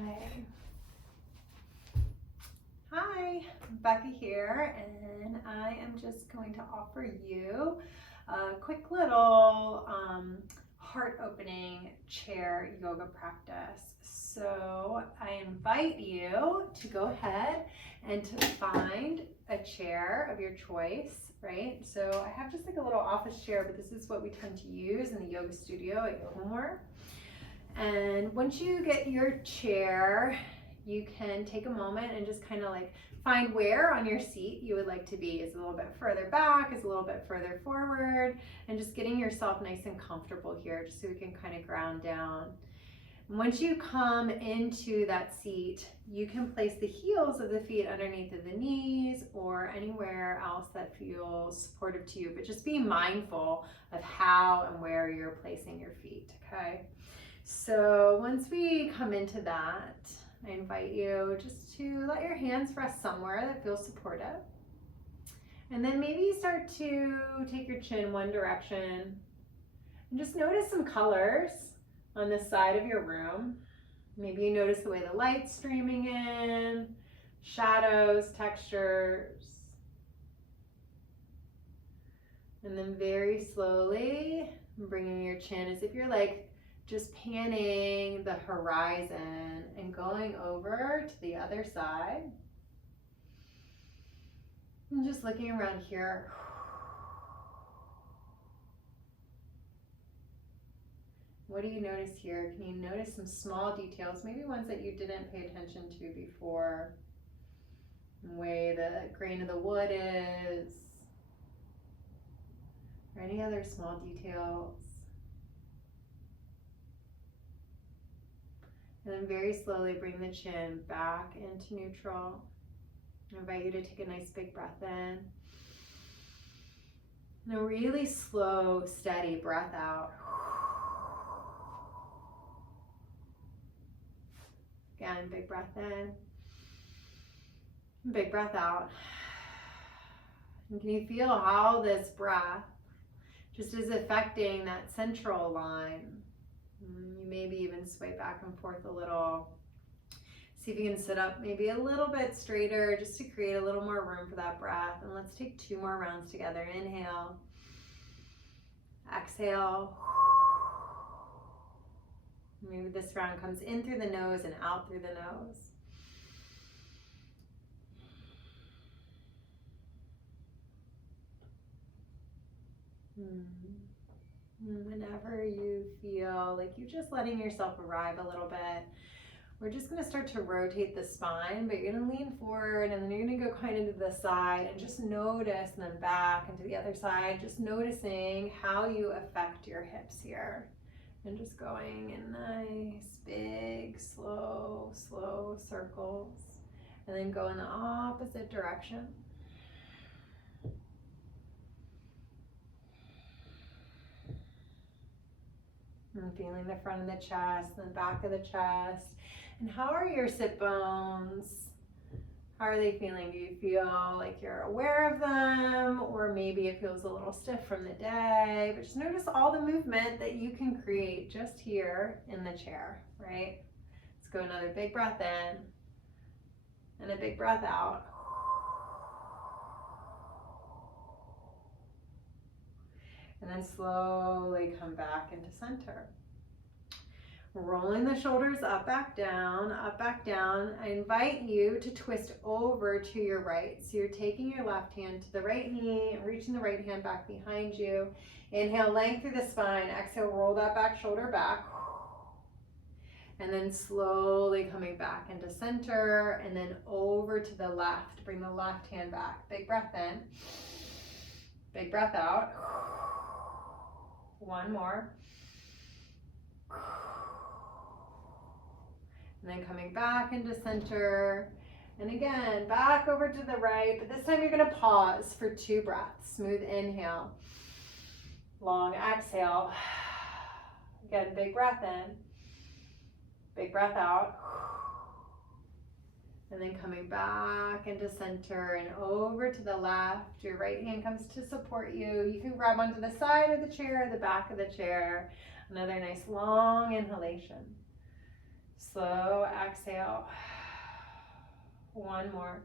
Okay. Hi, Becca here, and I am just going to offer you a quick little heart-opening chair yoga practice. So I invite you to go ahead and to find a chair of your choice, right? So I have just like a little office chair, but this is what we tend to use in the yoga studio at Yogamore. And once you get your chair, you can take a moment and just kind of like find where on your seat you would like to be. Is it a little bit further back? Is it a little bit further forward? And just getting yourself nice and comfortable here just so we can kind of ground down. And once you come into that seat, you can place the heels of the feet underneath of the knees or anywhere else that feels supportive to you. But just be mindful of how and where you're placing your feet, okay? So once we come into that, I invite you just to let your hands rest somewhere that feels supportive. And then maybe start to take your chin one direction and just notice some colors on the side of your room. Maybe you notice the way the light's streaming in, shadows, textures. And then very slowly bringing your chin as if you're like just panning the horizon and going over to the other side. And just looking around here. What do you notice here? Can you notice some small details, maybe ones that you didn't pay attention to before? The way the grain of the wood is, or any other small details. And then very slowly bring the chin back into neutral. I invite you to take a nice big breath in. And a really slow, steady breath out. Again, big breath in. Big breath out. And can you feel how this breath just is affecting that central line? You maybe even sway back and forth a little. See if you can sit up maybe a little bit straighter just to create a little more room for that breath. And let's take 2 more rounds together. Inhale. Exhale. Maybe this round comes in through the nose and out through the nose. Whenever you feel like you're just letting yourself arrive a little bit, we're just going to start to rotate the spine, but you're going to lean forward and then you're going to go kind of to the side and just notice, and then back and to the other side, just noticing how you affect your hips here. And just going in nice, big, slow circles, and then go in the opposite direction. And feeling the front of the chest and the back of the chest. And how are your sit bones? How are they feeling? Do you feel like you're aware of them? Or maybe it feels a little stiff from the day. But just notice all the movement that you can create just here in the chair, right? Let's go another big breath in. And a big breath out. And then slowly come back into center. Rolling the shoulders up, back down, up, back down. I invite you to twist over to your right. So you're taking your left hand to the right knee, reaching the right hand back behind you. Inhale, length through the spine. Exhale, roll that back shoulder back. And then slowly coming back into center and then over to the left. Bring the left hand back. Big breath in. Big breath out. One more. And then coming back into center. And again, back over to the right, but this time you're gonna pause for 2 breaths. Smooth inhale. Long exhale. Again, big breath in. Big breath out. And then coming back into center and over to the left. Your right hand comes to support you. You can grab onto the side of the chair, the back of the chair. Another nice long inhalation. Slow exhale. One more.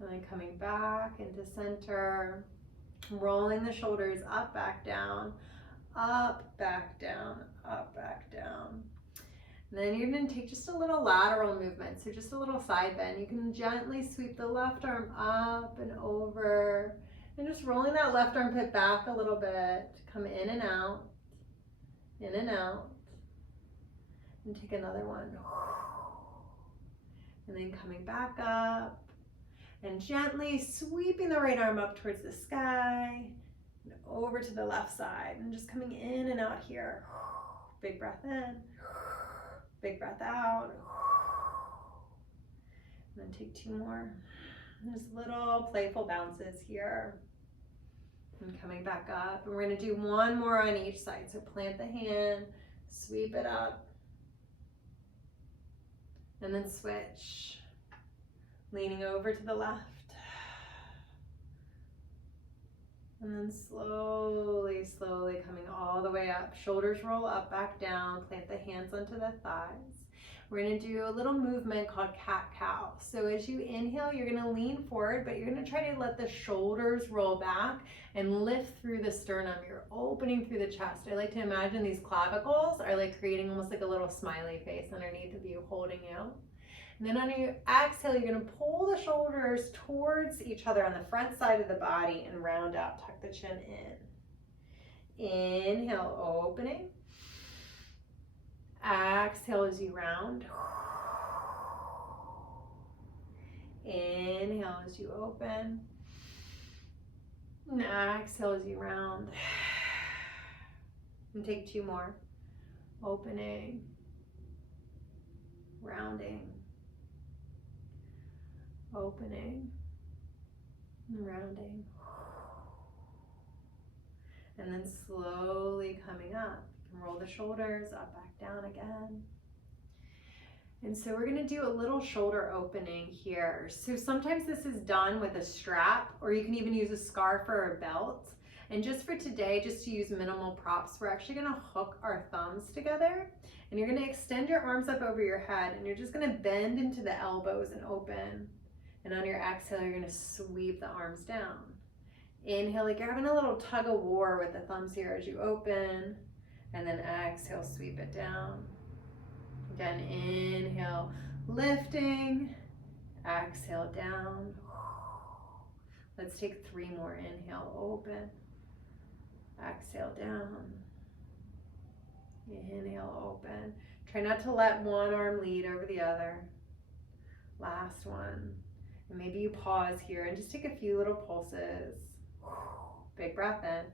And then coming back into center. Rolling the shoulders up, back down, up, back down, up, back down. And then you're going to take just a little lateral movement, so just a little side bend. You can gently sweep the left arm up and over, and just rolling that left armpit back a little bit. Come in and out, in and out. And take another one. And then coming back up, and gently sweeping the right arm up towards the sky, and over to the left side, and just coming in and out here. Big breath in, big breath out. And then take two more. Just little playful bounces here. And coming back up. And we're going to do one more on each side. So plant the hand, sweep it up, and then switch. Leaning over to the left. And then slowly, slowly coming all the way up. Shoulders roll up, back down. Plant the hands onto the thighs. We're going to do a little movement called cat-cow. So as you inhale, you're going to lean forward, but you're going to try to let the shoulders roll back and lift through the sternum. You're opening through the chest. I like to imagine these clavicles are like creating almost like a little smiley face underneath of you, holding you. And then on your exhale, you're going to pull the shoulders towards each other on the front side of the body and round out. Tuck the chin in. Inhale, opening. Exhale as you round. Inhale as you open. And exhale as you round. And take two more. Opening. Rounding. Opening and rounding, and then slowly coming up. You can roll the shoulders up, back down again. And so we're going to do a little shoulder opening here. So sometimes this is done with a strap, or you can even use a scarf or a belt. And just for today, just to use minimal props, we're actually going to hook our thumbs together, and you're going to extend your arms up over your head, and you're just going to bend into the elbows and open. And on your exhale, you're going to sweep the arms down. Inhale, like you're having a little tug of war with the thumbs here as you open. And then exhale, sweep it down. Again, inhale, lifting. Exhale, down. Let's take three more. Inhale, open. Exhale, down. Inhale, open. Try not to let one arm lead over the other. Last one. And maybe you pause here and just take a few little pulses. Big breath in.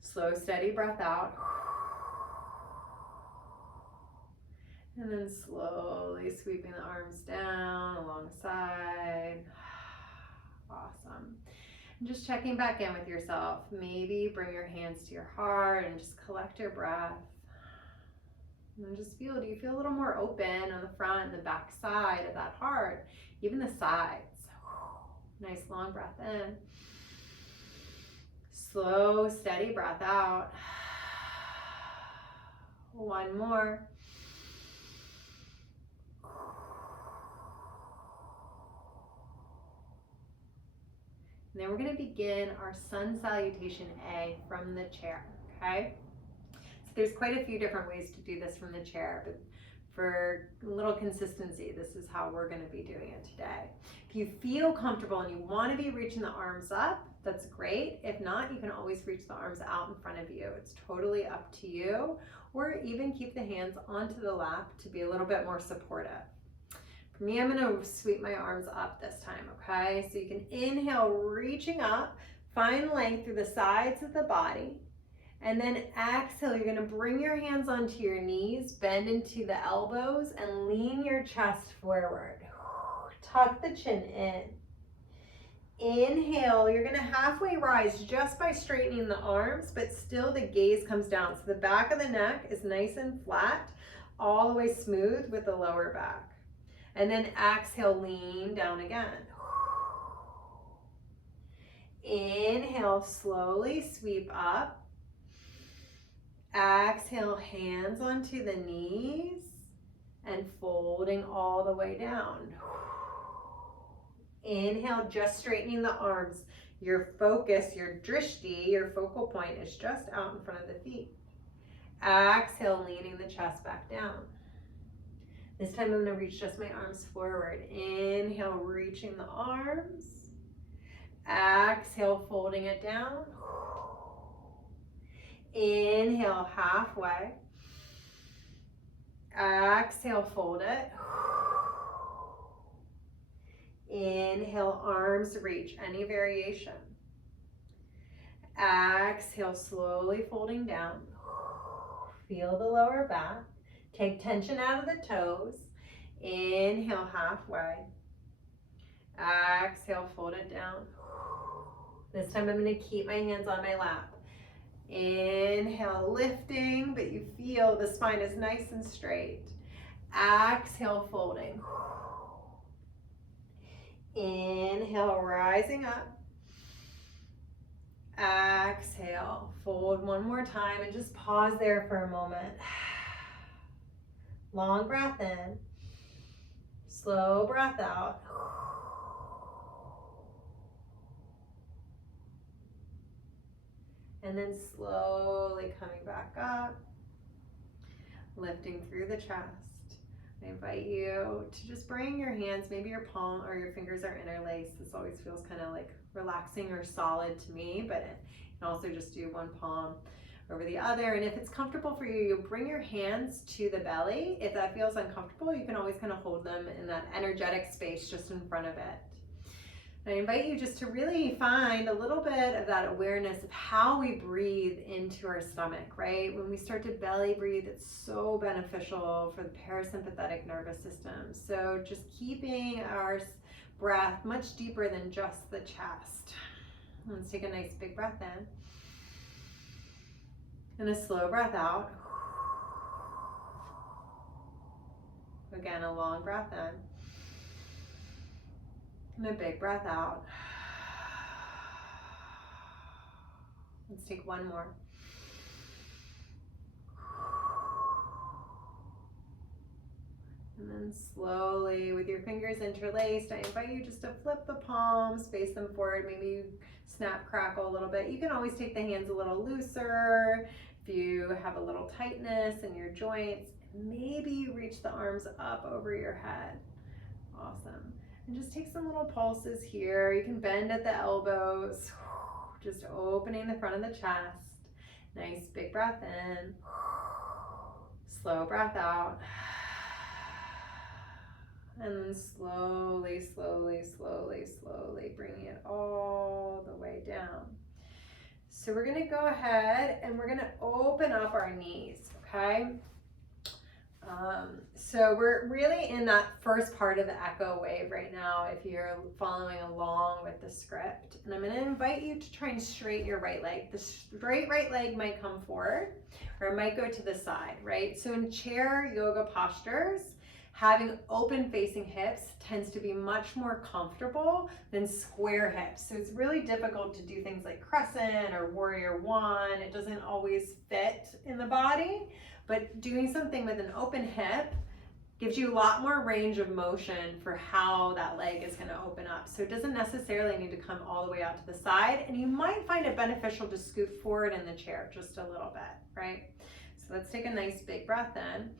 Slow, steady breath out. And then slowly sweeping the arms down alongside. Awesome. And just checking back in with yourself. Maybe bring your hands to your heart and just collect your breath. And just feel, do you feel a little more open on the front and the back side of that heart, even the sides? Nice long breath in. Slow, steady breath out. One more. And then we're going to begin our sun salutation A from the chair, okay? There's quite a few different ways to do this from the chair, but for a little consistency, this is how we're going to be doing it today. If you feel comfortable and you want to be reaching the arms up, that's great. If not, you can always reach the arms out in front of you. It's totally up to you, or even keep the hands onto the lap to be a little bit more supportive. For me, I'm going to sweep my arms up this time, okay? So you can inhale, reaching up, find length through the sides of the body. And then exhale, you're going to bring your hands onto your knees, bend into the elbows, and lean your chest forward. Tuck the chin in. Inhale, you're going to halfway rise just by straightening the arms, but still the gaze comes down. So the back of the neck is nice and flat, all the way smooth with the lower back. And then exhale, lean down again. Inhale, slowly sweep up. Exhale, hands onto the knees and folding all the way down. Inhale, just straightening the arms. Your focus, your drishti, your focal point is just out in front of the feet. Exhale, leaning the chest back down. This time I'm going to reach just my arms forward. Inhale, reaching the arms. Exhale, folding it down. Inhale, halfway. Exhale, fold it. Inhale, arms reach, any variation. Exhale, slowly folding down. Feel the lower back. Take tension out of the toes. Inhale, halfway. Exhale, fold it down. This time I'm going to keep my hands on my lap. Inhale, lifting, but you feel the spine is nice and straight. Exhale, folding. Inhale, rising up. Exhale, fold one more time and just pause there for a moment. Long breath in, slow breath out. And then slowly coming back up, lifting through the chest. I invite you to just bring your hands, maybe your palm or your fingers are interlaced. This always feels kind of like relaxing or solid to me, but you can also just do one palm over the other. And if it's comfortable for you, you bring your hands to the belly. If that feels uncomfortable, you can always kind of hold them in that energetic space just in front of it. I invite you just to really find a little bit of that awareness of how we breathe into our stomach, right? When we start to belly breathe, it's so beneficial for the parasympathetic nervous system. So just keeping our breath much deeper than just the chest. Let's take a nice big breath in. And a slow breath out. Again, a long breath in. And a big breath out. Let's take one more. And then slowly, with your fingers interlaced, I invite you just to flip the palms, face them forward. Maybe you snap, crackle a little bit. You can always take the hands a little looser. If you have a little tightness in your joints, maybe you reach the arms up over your head. Awesome. And just take some little pulses here. You can bend at the elbows. Just opening the front of the chest. Nice big breath in. Slow breath out. And then slowly, slowly, slowly, slowly bringing it all the way down. So we're going to go ahead and we're going to open up our knees, okay? So we're really in that first part of the echo wave right now if you're following along with the script. And I'm going to invite you to try and straighten your right leg. The straight right leg might come forward or it might go to the side, right? So in chair yoga postures, having open facing hips tends to be much more comfortable than square hips. So it's really difficult to do things like crescent or warrior one. It doesn't always fit in the body. But doing something with an open hip gives you a lot more range of motion for how that leg is going to open up. So it doesn't necessarily need to come all the way out to the side. And you might find it beneficial to scoot forward in the chair just a little bit, right? So let's take a nice big breath in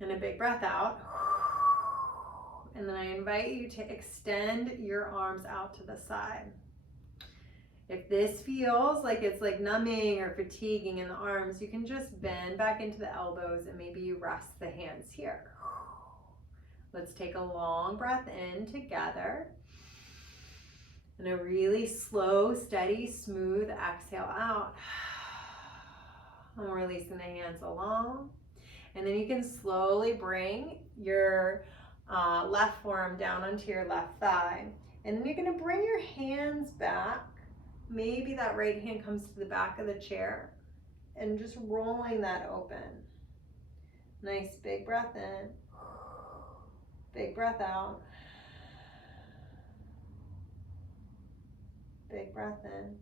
and a big breath out. And then I invite you to extend your arms out to the side. If this feels like it's like numbing or fatiguing in the arms, you can just bend back into the elbows and maybe you rest the hands here. Let's take a long breath in together. And a really slow, steady, smooth exhale out. And we're releasing the hands along. And then you can slowly bring your left forearm down onto your left thigh. And then you're going to bring your hands back. Maybe that right hand comes to the back of the chair and just rolling that open. Nice big breath in, big breath out, big breath in,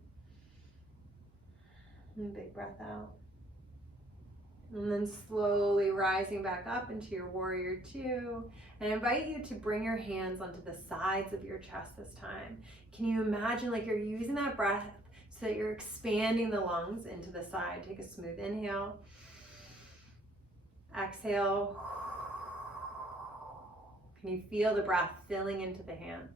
and big breath out. And then slowly rising back up into your warrior two. And I invite you to bring your hands onto the sides of your chest this time. Can you imagine like you're using that breath so that you're expanding the lungs into the side? Take a smooth inhale. Exhale. Can you feel the breath filling into the hands?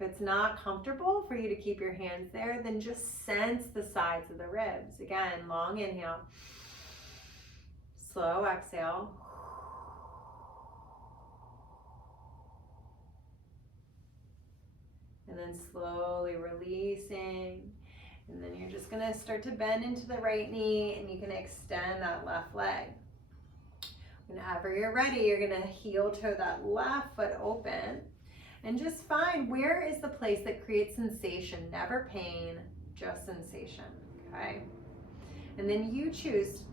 If it's not comfortable for you to keep your hands there, then just sense the sides of the ribs. Again, long inhale. Slow exhale. And then slowly releasing. And then you're just gonna start to bend into the right knee and you can extend that left leg. Whenever you're ready, you're gonna heel toe that left foot open. And just find where is the place that creates sensation, never pain, just sensation, okay? And then you choose,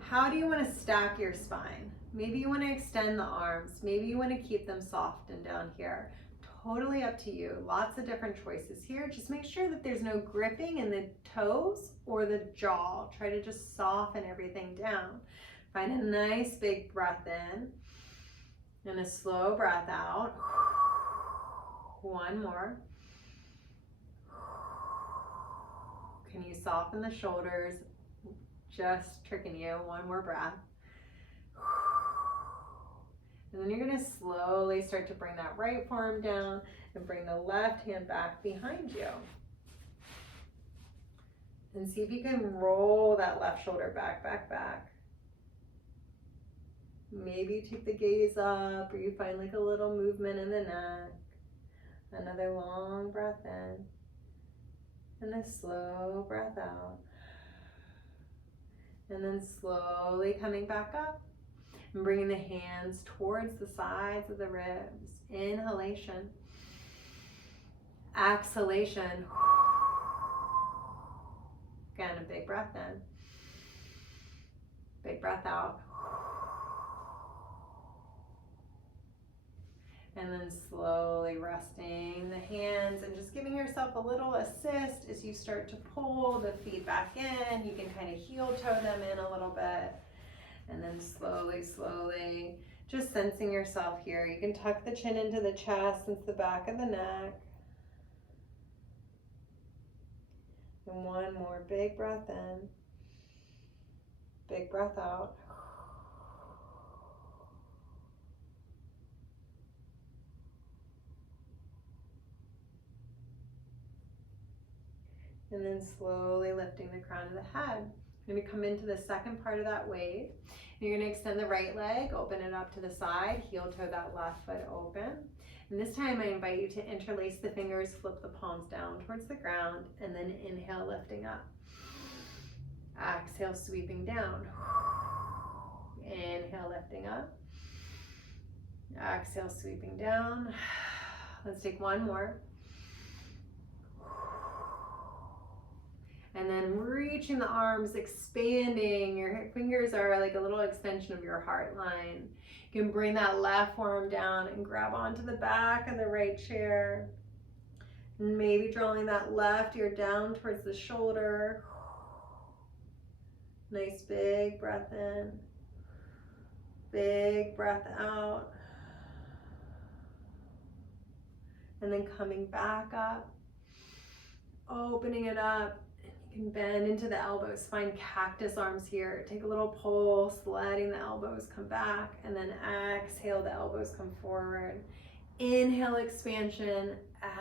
how do you want to stack your spine? Maybe you want to extend the arms. Maybe you want to keep them soft and down here. Totally up to you. Lots of different choices here. Just make sure that there's no gripping in the toes or the jaw. Try to just soften everything down. Find a nice big breath in and a slow breath out. One more. Can you soften the shoulders? Just tricking you. One more breath. And then you're going to slowly start to bring that right forearm down and bring the left hand back behind you. And see if you can roll that left shoulder back, back, back. Maybe you take the gaze up or you find like a little movement in the neck. Another long breath in and a slow breath out. And then slowly coming back up and bringing the hands towards the sides of the ribs. Inhalation. Exhalation. Again, a big breath in. Big breath out. And then slowly resting the hands and just giving yourself a little assist as you start to pull the feet back in. You can kind of heel toe them in a little bit. And then slowly, slowly, just sensing yourself here. You can tuck the chin into the chest, into the back of the neck. And one more big breath in. Big breath out. And then slowly lifting the crown of the head. You're going to come into the second part of that wave. You're going to extend the right leg, open it up to the side, heel toe that left foot open. And this time I invite you to interlace the fingers, flip the palms down towards the ground, and then inhale, lifting up. Exhale, sweeping down. Inhale, lifting up. Exhale, sweeping down. Let's take one more. And then reaching the arms, expanding. Your fingers are like a little extension of your heart line. You can bring that left forearm down and grab onto the back of the right chair. And maybe drawing that left ear down towards the shoulder. Nice big breath in. Big breath out. And then coming back up. Opening it up. You can bend into the elbows, find cactus arms here. Take a little pulse, letting the elbows come back, and then exhale, the elbows come forward. Inhale, expansion,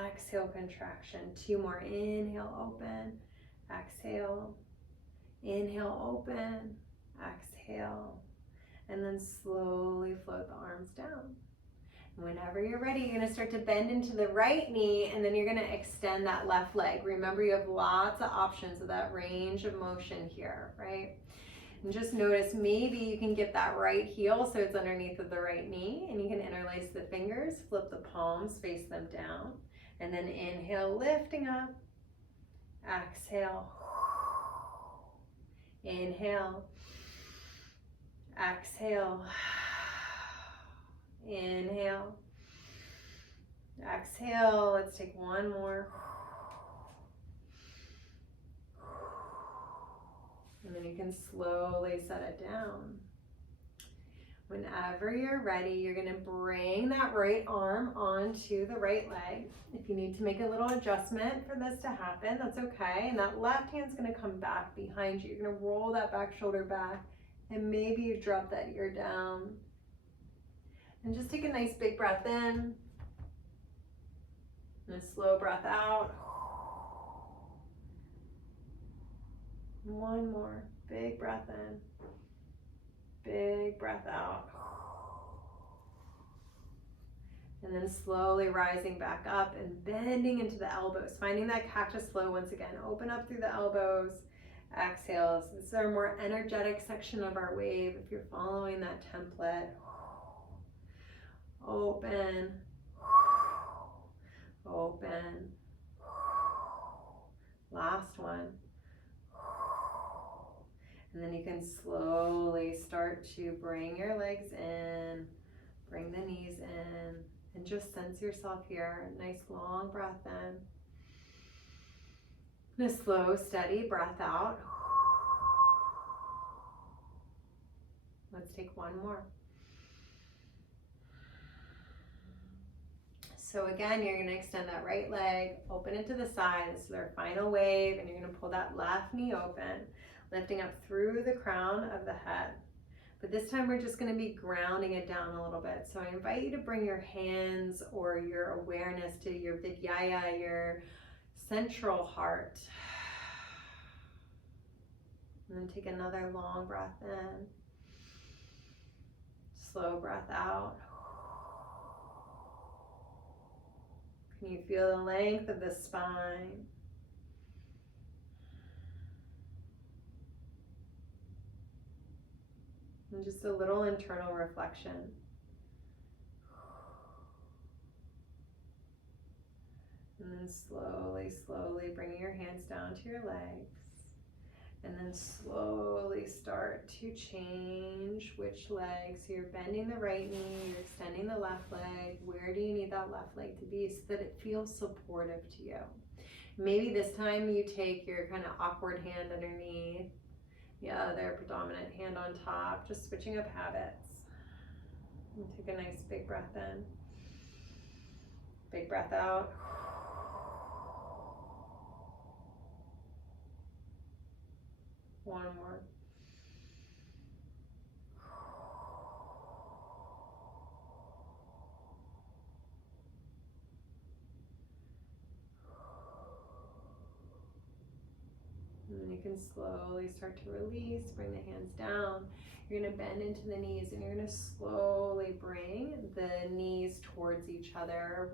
exhale, contraction. Two more, inhale, open, exhale, inhale, open, exhale, and then slowly float the arms down. Whenever you're ready, you're going to start to bend into the right knee, and then you're going to extend that left leg. Remember, you have lots of options of that range of motion here, right? And just notice, maybe you can get that right heel so it's underneath of the right knee, and you can interlace the fingers, flip the palms, face them down, and then inhale, lifting up. Exhale. Inhale. Exhale. Inhale. Exhale. Let's take one more. And then you can slowly set it down. Whenever you're ready, you're going to bring that right arm onto the right leg. If you need to make a little adjustment for this to happen, that's okay. And that left hand's going to come back behind you. You're going to roll that back shoulder back, and maybe you drop that ear down. And just take a nice big breath in, and a slow breath out. One more. Big breath in. Big breath out. And then slowly rising back up and bending into the elbows. Finding that cactus flow once again. Open up through the elbows. Exhale. So this is our more energetic section of our wave. If you're following that template. Open. Open. Last one. And then you can slowly start to bring your legs in, bring the knees in, and just sense yourself here. Nice long breath in. And a slow, steady breath out. Let's take one more. So again, you're going to extend that right leg, open it to the side. This is our final wave, and you're going to pull that left knee open, lifting up through the crown of the head. But this time we're just going to be grounding it down a little bit. So I invite you to bring your hands or your awareness to your vidyaya, your central heart. And then take another long breath in. Slow breath out. Can you feel the length of the spine? And just a little internal reflection. And then slowly, slowly bringing your hands down to your legs. And then slowly start to change which leg. So you're bending the right knee, you're extending the left leg. Where do you need that left leg to be so that it feels supportive to you? Maybe this time you take your kind of awkward hand underneath, the other predominant hand on top, just switching up habits. And take a nice big breath in. Big breath out. One more. And then you can slowly start to release, bring the hands down. You're going to bend into the knees, and you're going to slowly bring the knees towards each other,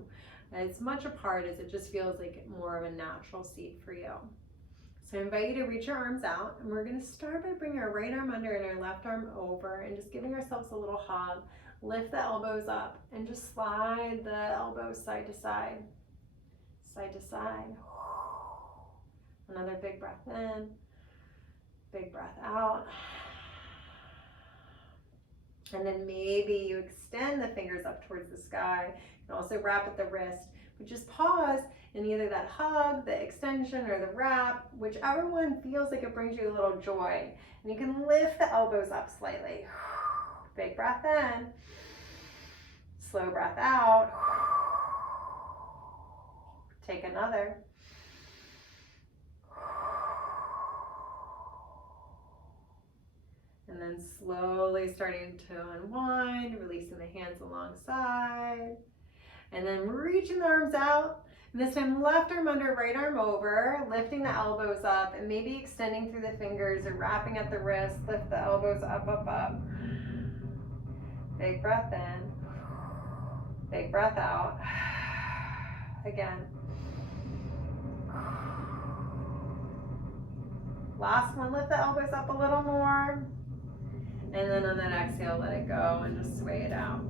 as much apart as it just feels like more of a natural seat for you. So I invite you to reach your arms out, and we're going to start by bringing our right arm under and our left arm over, and just giving ourselves a little hug. Lift the elbows up and just slide the elbows side to side, side to side. Another big breath in, big breath out. And then maybe you extend the fingers up towards the sky. You can also wrap at the wrist, but just pause in either that hug, the extension, or the wrap, whichever one feels like it brings you a little joy. And you can lift the elbows up slightly. Big breath in, slow breath out. Take another. And then slowly starting to unwind, releasing the hands alongside. And then reaching the arms out. And this time, left arm under, right arm over, lifting the elbows up, and maybe extending through the fingers or wrapping at the wrist. Lift the elbows up, up, up. Big breath in. Big breath out. Again. Last one, lift the elbows up a little more. And then on that exhale, let it go and just sway it out.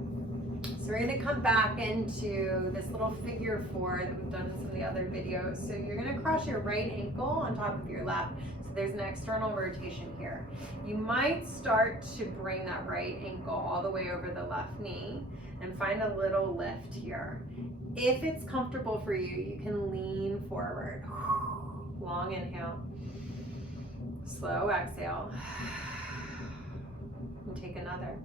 So we're going to come back into this little figure four that we've done in some of the other videos. So you're going to cross your right ankle on top of your left. So there's an external rotation here. You might start to bring that right ankle all the way over the left knee and find a little lift here. If it's comfortable for you, you can lean forward. Long inhale. Slow exhale. And take another.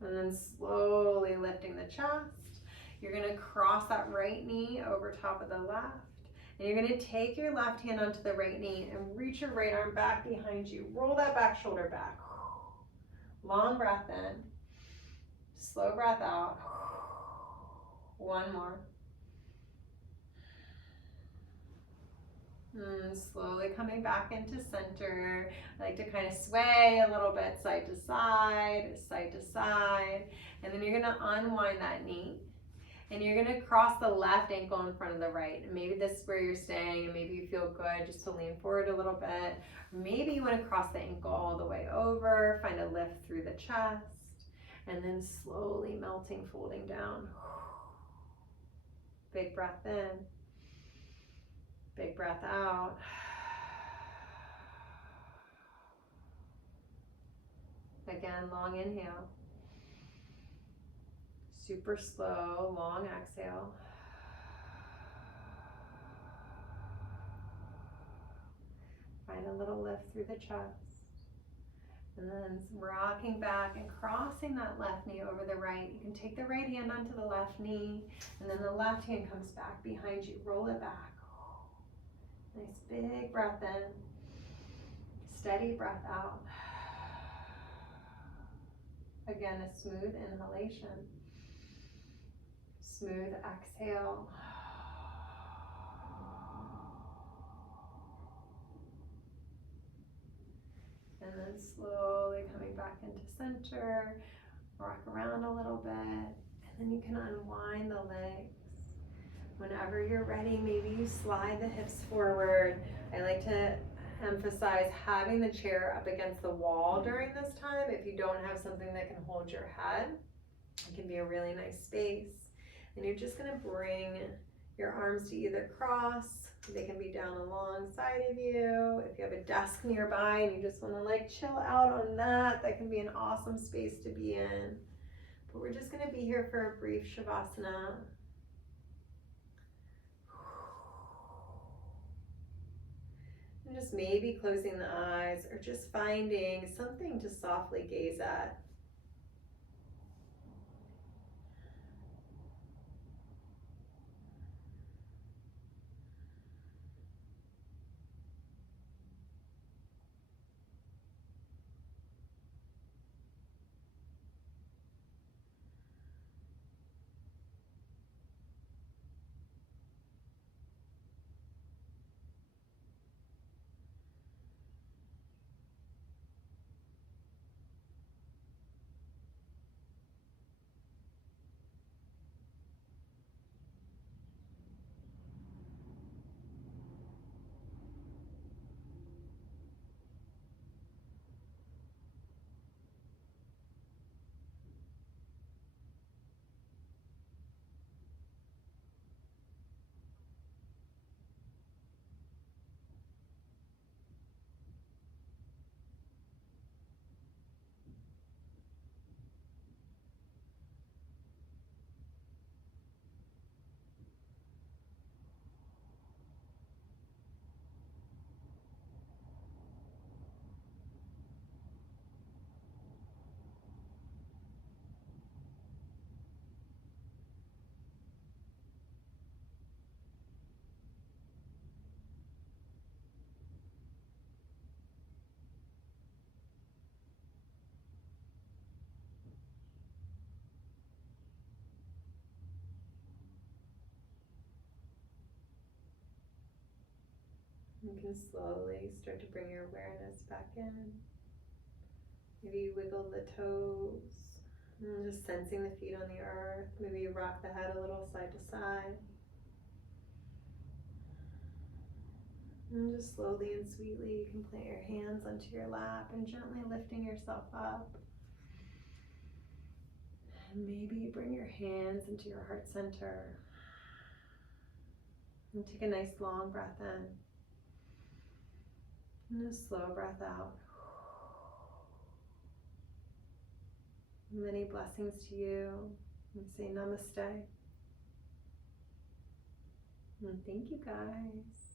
And then slowly lifting the chest. You're gonna cross that right knee over top of the left. And you're gonna take your left hand onto the right knee and reach your right arm back behind you. Roll that back shoulder back. Long breath in. Slow breath out. One more. And slowly coming back into center. I like to kind of sway a little bit side to side, side to side. And then you're gonna unwind that knee. And you're gonna cross the left ankle in front of the right. And maybe this is where you're staying and maybe you feel good just to lean forward a little bit. Maybe you wanna cross the ankle all the way over, find a lift through the chest, and then slowly melting, folding down. Big breath in, big breath out. Again, long inhale. Super slow, long exhale. Find a little lift through the chest. And then rocking back and crossing that left knee over the right. You can take the right hand onto the left knee, and then the left hand comes back behind you. Roll it back. Nice big breath in. Steady breath out. Again, a smooth inhalation. Smooth exhale. And then slowly coming back into center, rock around a little bit, and then you can unwind the legs. Whenever you're ready, maybe you slide the hips forward. I like to emphasize having the chair up against the wall during this time. If you don't have something that can hold your head, it can be a really nice space. And you're just gonna bring your arms to either cross. They can be down alongside of you. If you have a desk nearby and you just wanna like chill out on that, that can be an awesome space to be in. But we're just gonna be here for a brief Shavasana. And just maybe closing the eyes or just finding something to softly gaze at. You can slowly start to bring your awareness back in. Maybe you wiggle the toes, and just sensing the feet on the earth. Maybe you rock the head a little side to side. And just slowly and sweetly, you can plant your hands onto your lap and gently lifting yourself up. And maybe you bring your hands into your heart center. And take a nice long breath in. And a slow breath out. Many blessings to you. And say namaste. And thank you guys.